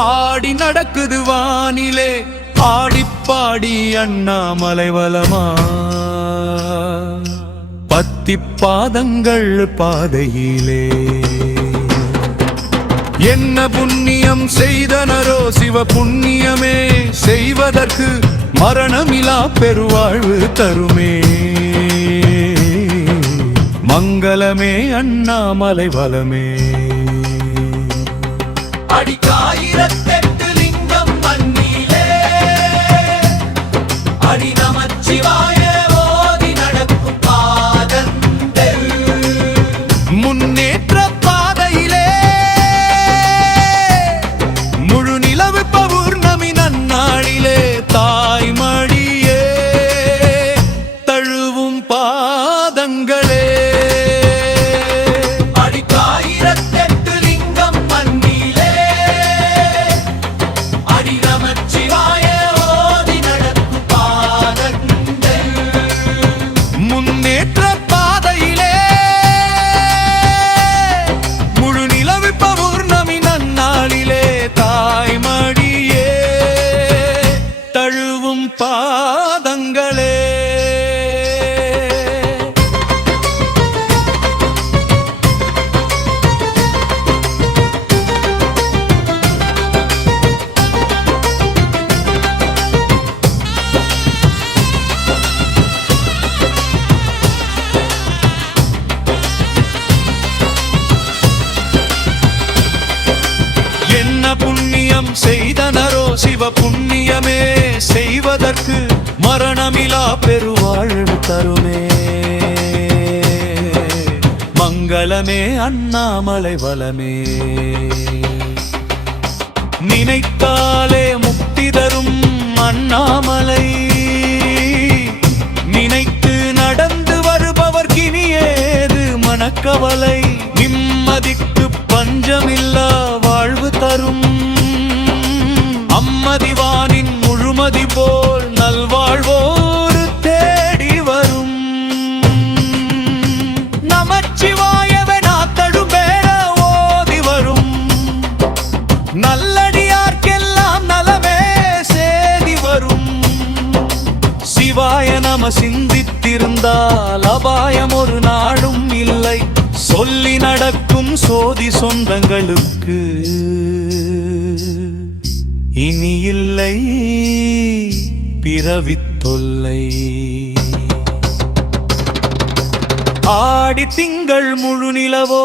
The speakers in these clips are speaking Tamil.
ஆடி நடக்குது வானிலே ஆடிப்பாடி அண்ணாமலை வலமா பத்தி பாதங்கள் பாதையிலே என்ன புண்ணியம் செய்தனரோ சிவ புண்ணியமே செய்வதற்கு மரணமிலா பெருவாழ்வு தருமே மங்களமே அண்ணாமலை வலமே அடிக்காயிரத்தெட்டு லிங்கம் மண்ணிலே அடி நமச்சிவாய ஓதி நடக்கும் பாதங்கள் முன்னேற்ற பாதையிலே முழு நிலவு பௌர்ணமி நன்னாளிலே தாய்மடியே தழுவும் பாதங்களே பாதங்களே என்ன புண்ணியம் செய்தனரோ சிவ புண்ணியமே செய்வதற்கு மரணமிலா பெருவாழ்வு தருமே மங்களமே அண்ணாமலை வலமே நினைத்தாலே முக்தி தரும் அண்ணாமலை நினைத்து நடந்து வருபவர் கினியேது மனக்கவலை நிம்மதிக்கு பஞ்சமில்லா வாழ்வு தரும் அம்மதிவானின் முழுமதி போல் நல்வாழ்வோடு தேடி வரும் நமச்சிவாயவே நாத்தடும் வேற ஓதி வரும் நல்லடியார்க்கெல்லாம் நலமே சேதி வரும் சிவாய நம சிந்தித்திருந்தால் அபாயம் ஒரு நாளும் இல்லை சொல்லி நடக்கும் சோதி சொந்தங்களுக்கு இனி இல்லை பிறவித் தொல்லை ஆடி திங்கள் முழு நிலவோ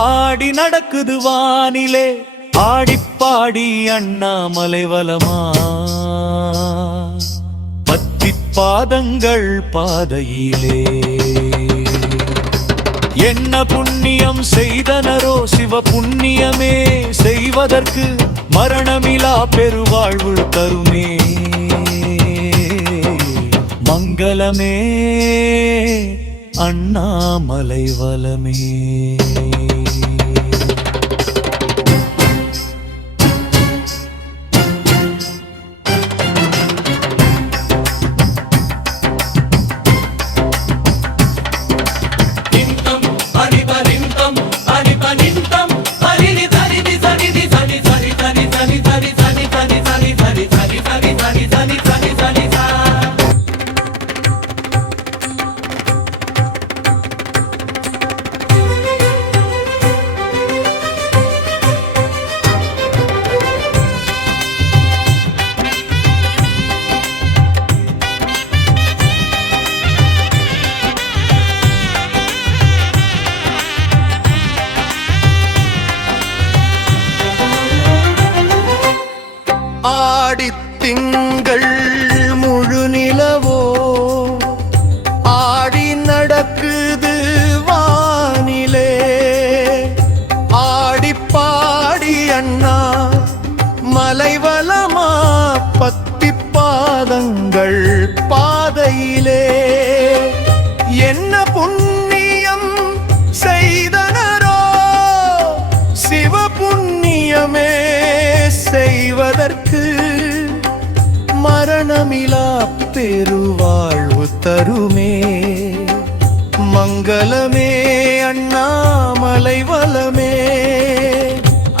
ஆடி நடக்குது வானிலே ஆடிப்பாடி அண்ணாமலை வலமா பத்தி பாதங்கள் பாதையிலே என்ன புண்ணியம் செய்தனரோ சிவ புண்ணியமே செய்வதற்கு மரணமிலா பெருவாழ்வு தருமே மங்களமே அண்ணாமலை வலமே திங்கள் முழு நிலவோ ஆடி நடக்குது வானிலே ஆடிப்பாடி அண்ணா மலைவலமா பத்தி பாதங்கள் பாதையிலே என்ன புண்ணியம் செய்தனரோ சிவ புண்ணியமே செய்வதற்கு மரணமிலா பெருவாழ்வு தருமே மங்களமே அண்ணாமலை வலமே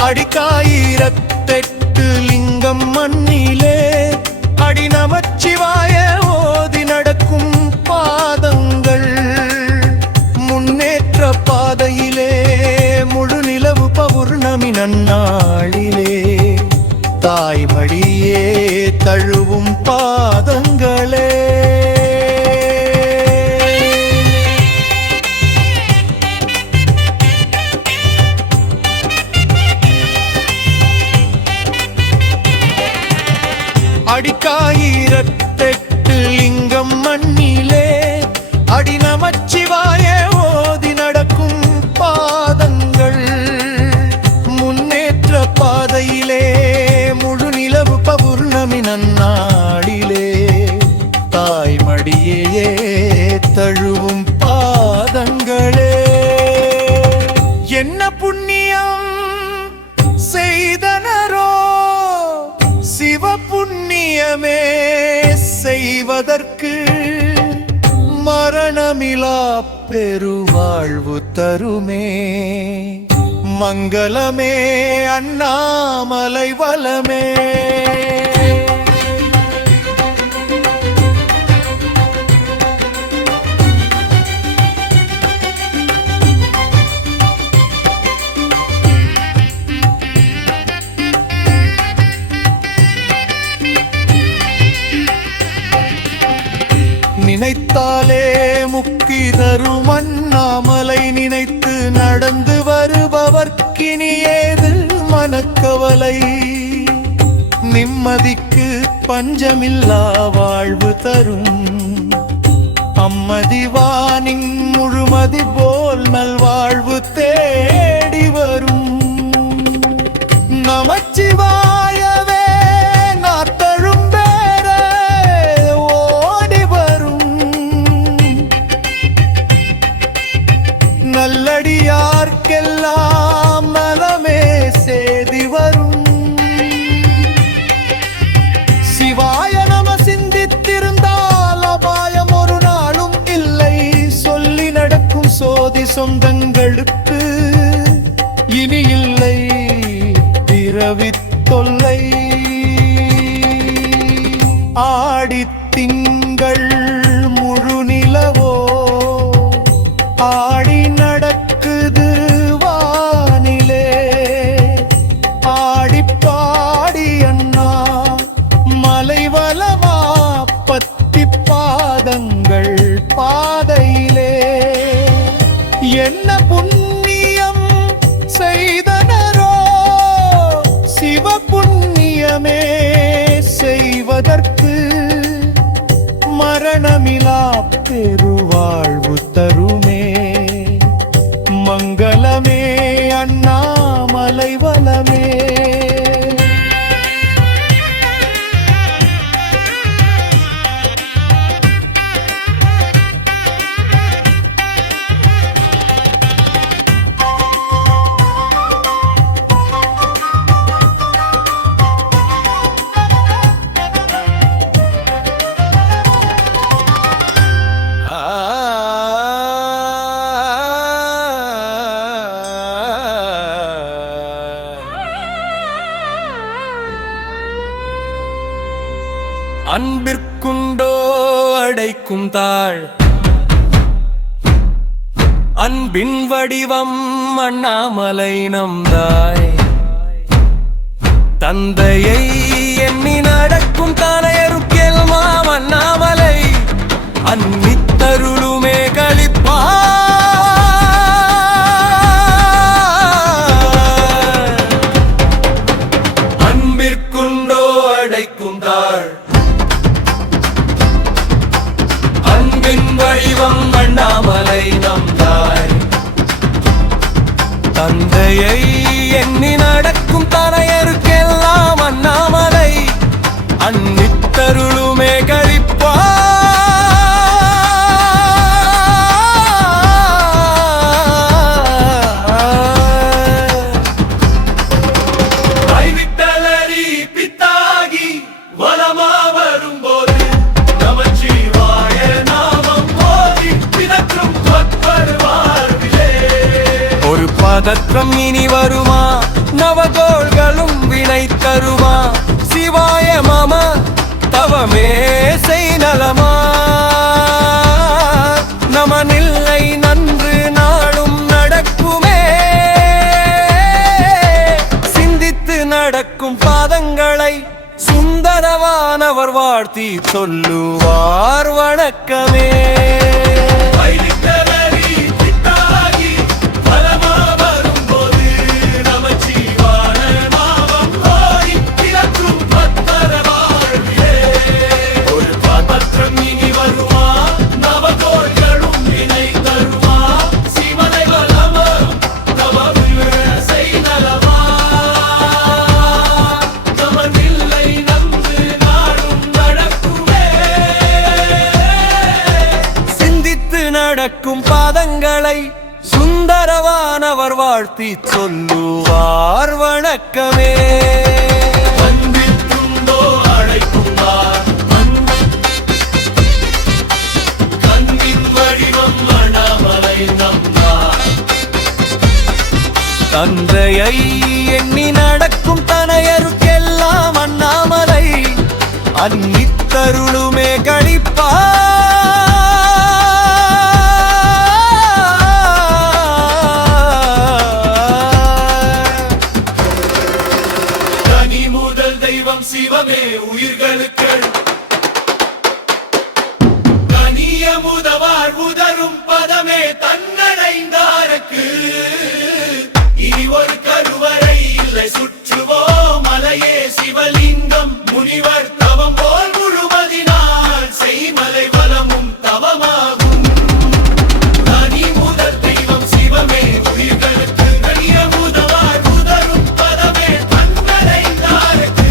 அடிக்காயிரத்தெட்டு தாய்மடியே தழுவும் பாதங்களே. அடிக்காயிரத்தெட்டு லிங்கம் மண்ணிலே அடி நமச்சிவாய ஓதி நடக்கும் பாதங்கள். முன்னேற்ற பாதையிலே முழு நிலவு பௌர்ணமி நன்னாளிலே தாய்மடியே தழுவும் பாதங்களே. என்ன புண்ணியம் செய்தனரோ சிவ புண்ணியமே செய்வதற்கு மரணமிலா பெருவாழ்வு தருமே. மங்களமே அண்ணாமலை வலமே. நினைத்தாலே முக்தி தரும் அண்ணாமலை நினைத்து நடந்து வருபவர்க்கினி ஏது மனக்கவலை. நிம்மதிக்கு பஞ்சமில்லா வாழ்வு தரும் அம்மதிவானின் முழுமதி போல் நல்வாழ்வு தேடி வரும். நமச்சிவாயவே நாத்தழும் பேரே ஓடி வரும். நல்லடியார்க்கெல்லாம் நலமே சேதி வரும். சிவாய நம சிந்தித்திருந்தால் அபாயம் ஒரு நாளும் இல்லை. சொல்லி நடக்கும் சோதி சொந்தங்களுக்கு இனி இல்லை பிறவி தொல்லை. ஆடித் திங்கள் முழு நிலவோ ஆடி நடக்குது வானிலே. ஆடி பாடி அண்ணா மலைவலமா பத்தி பாதங்கள் பாதையிலே. என்ன புண்ணியம் செய்தனரோ சிவ புண்ணியமே செய்வதற்கு மரணமிலா பெருவாழ்வு தருமே. மங்களமே அண்ணாமலை வலமே. அன்பிற்குண்டோ அடைக்கும் தாழ் அன்பின் வடிவம் அண்ணாமலை நம்தாய். தந்தையை எண்ணி நடக்கும் தானையருக்கெல்லாம் அண்ணாமலை அன்னித்தருளுமே களிப்பா. அன்பிற்குண்டோ அடைக்கும் தாழ் அன்பின் வடிவம் அண்ணாமலை நம்தாய். தந்தையை எண்ணி நடக்கும் தனையருக்கெல்லாம் அண்ணாமலை அன்னித்தருளுமே களிப்பா. பதற்றம் இனி வருமா நவகோள்களும் வினை தருமா. சிவாய மம தவமே செய் நலமா. நமனில்லை நன்று நாளும் நடக்குமே. சிந்தித்து நடக்கும் பாதங்கள் பதங்களை சுந்தரவானவர் வாழ்த்தி சொல்லுவார் வணக்கமே. நடக்கும் பாதங்களை சுந்தரவானவர் வாழ்த்தி சொல்லுவார் வணக்கமே. தந்தையை எண்ணி நடக்கும் தனையருக்கெல்லாம் அண்ணாமலை அன்னித்தருளுமே கழிப்பார். சிவமே உயிர்களுக்கு கனியமுதவார் உதரும் பதமே தன்னடைந்தாருக்கு இனி ஒரு கருவறை இல்லை சுற்றுவோ மலையே சிவலிங்கம் முனிவர் தவம் போல் முழுவதினால் செய்மலை வலமும் தவமாகும். கனி முதல் தெய்வம் சிவமே உயிர்களுக்கு கனியமுதவார் உதரும் பதமே தன்னடைந்தாருக்கு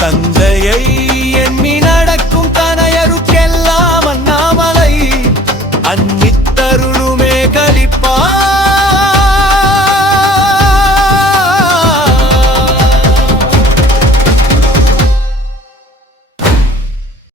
தந்தையை எண்ணி நடக்கும் தனையருக்கெல்லாம் அண்ணாமலை அன்னி